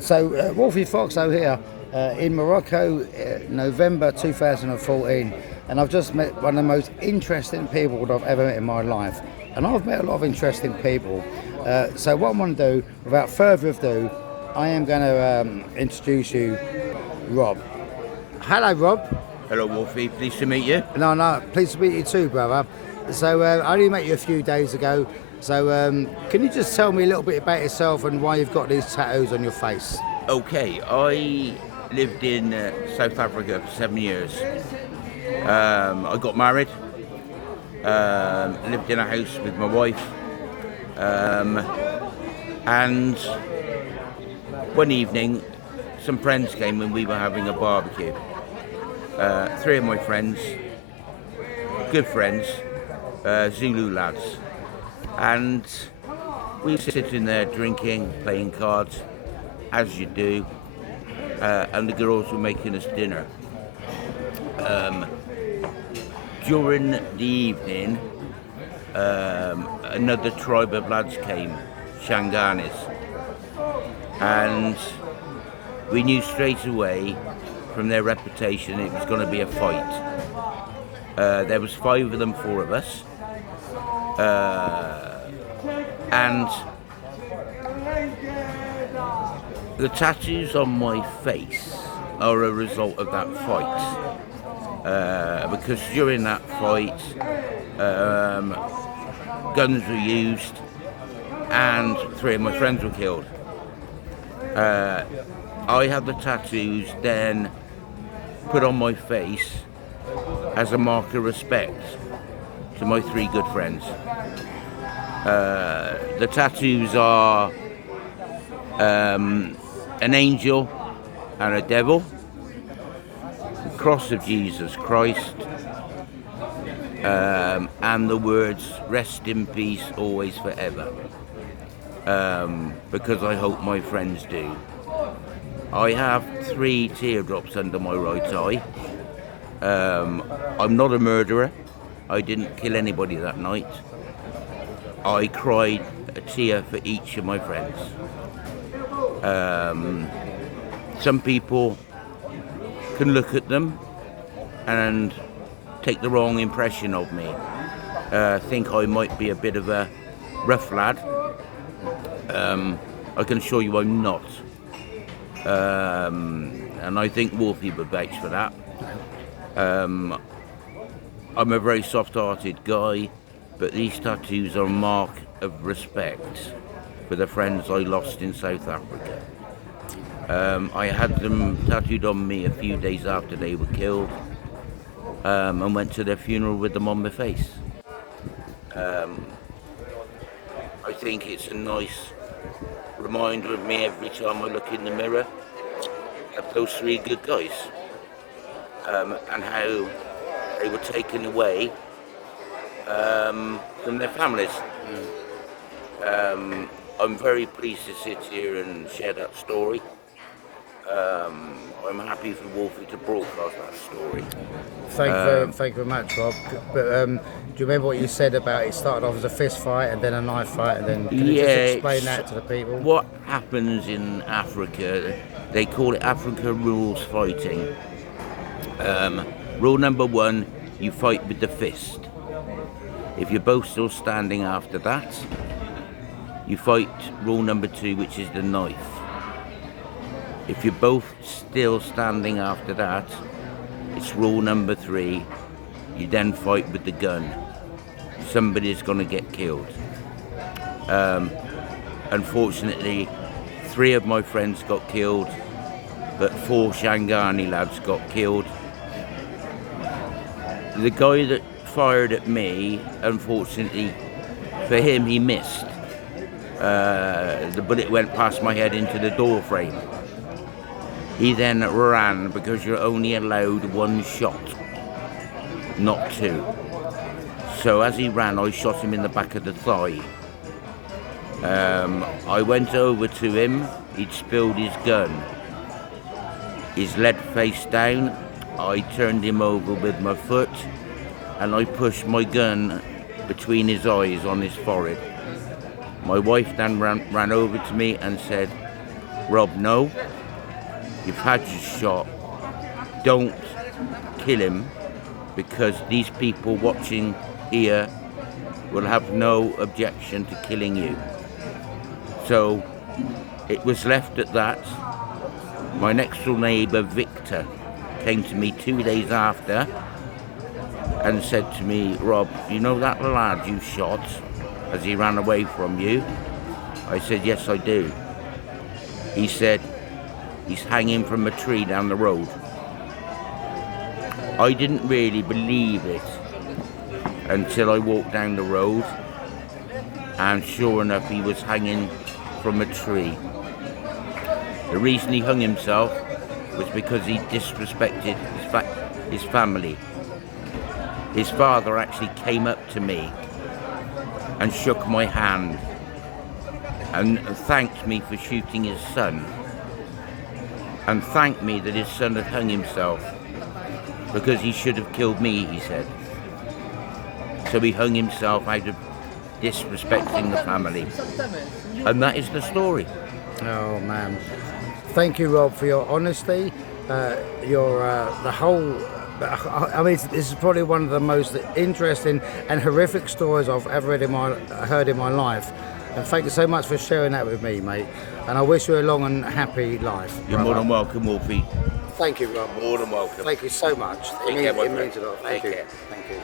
So, Wolfie Foxo here in Morocco, November 2014, and I've just met one of the most interesting people that I've ever met in my life. And I've met a lot of interesting people. So, what I'm going to do, without further ado, I am going to introduce you, Rob. Hello, Rob. Hello, Wolfie. Pleased to meet you. No, pleased to meet you too, brother. So, I only met you a few days ago. So, can you just tell me a little bit about yourself and why you've got these tattoos on your face? Okay, I lived in South Africa for 7 years. I got married, lived in a house with my wife, and one evening some friends came and we were having a barbecue. 3 of my friends, good friends, Zulu lads. And we were sitting there drinking, playing cards, as you do, and the girls were making us dinner. During the evening, another tribe of lads came, Shangaanis, and we knew straight away from their reputation it was going to be a fight. There was 5 of them, 4 of us. And the tattoos on my face are a result of that fight. Because during that fight, guns were used and 3 of my friends were killed. I had the tattoos then put on my face as a mark of respect to my 3 good friends. The tattoos are an angel and a devil, the cross of Jesus Christ, and the words "rest in peace, always forever," because I hope my friends do. I have 3 teardrops under my right eye. I'm not a murderer. I didn't kill anybody that night. I cried a tear for each of my friends. Some people can look at them and take the wrong impression of me. Think I might be a bit of a rough lad. I can assure you I'm not. And I think Wolfie would vouch for that. I'm a very soft-hearted guy, but these tattoos are a mark of respect for the friends I lost in South Africa. I had them tattooed on me a few days after they were killed, and went to their funeral with them on my face. I think it's a nice reminder of me every time I look in the mirror of those 3 good guys, and how they were taken away from their families. I'm very pleased to sit here and share that story. I'm happy for Wolfie to broadcast that story. Thank you very much, Rob. But do you remember what you said about it started off as a fist fight and then a knife fight, and then can you just explain that to the people? What happens in Africa, they call it Africa rules fighting. Rule number 1, you fight with the fist. If you're both still standing after that, you fight rule number 2, which is the knife. If you're both still standing after that, it's rule number 3, you then fight with the gun. Somebody's going to get killed. Unfortunately, 3 of my friends got killed, but 4 Shangaani lads got killed. The guy that fired at me, unfortunately for him, he missed. The bullet went past my head into the door frame. He then ran because you're only allowed 1 shot, not 2. So as he ran, I shot him in the back of the thigh. I went over to him, he'd spilled his gun. His lead face down, I turned him over with my foot and I pushed my gun between his eyes on his forehead. My wife then ran over to me and said, Rob, no, you've had your shot. Don't kill him, because these people watching here will have no objection to killing you. So it was left at that. My next door neighbour, Victor, came to me 2 days after and said to me, Rob, you know that lad you shot as he ran away from you? I said, yes, I do. He said, he's hanging from a tree down the road. I didn't really believe it until I walked down the road, and sure enough, he was hanging from a tree. The reason he hung himself was because he disrespected his family. His father actually came up to me and shook my hand and thanked me for shooting his son, and thanked me that his son had hung himself because he should have killed me, he said. So he hung himself out of disrespecting the family. And that is the story. Oh man, thank you, Rob, for your honesty. The whole. I mean, this is probably one of the most interesting and horrific stories I've ever heard in my life. And thank you so much for sharing that with me, mate. And I wish you a long and happy life. You're more than welcome, Wolfie. Thank you, Rob. More than welcome. Thank you so much. Take care, my It friend. means a lot. Thank Take you. care. Thank you.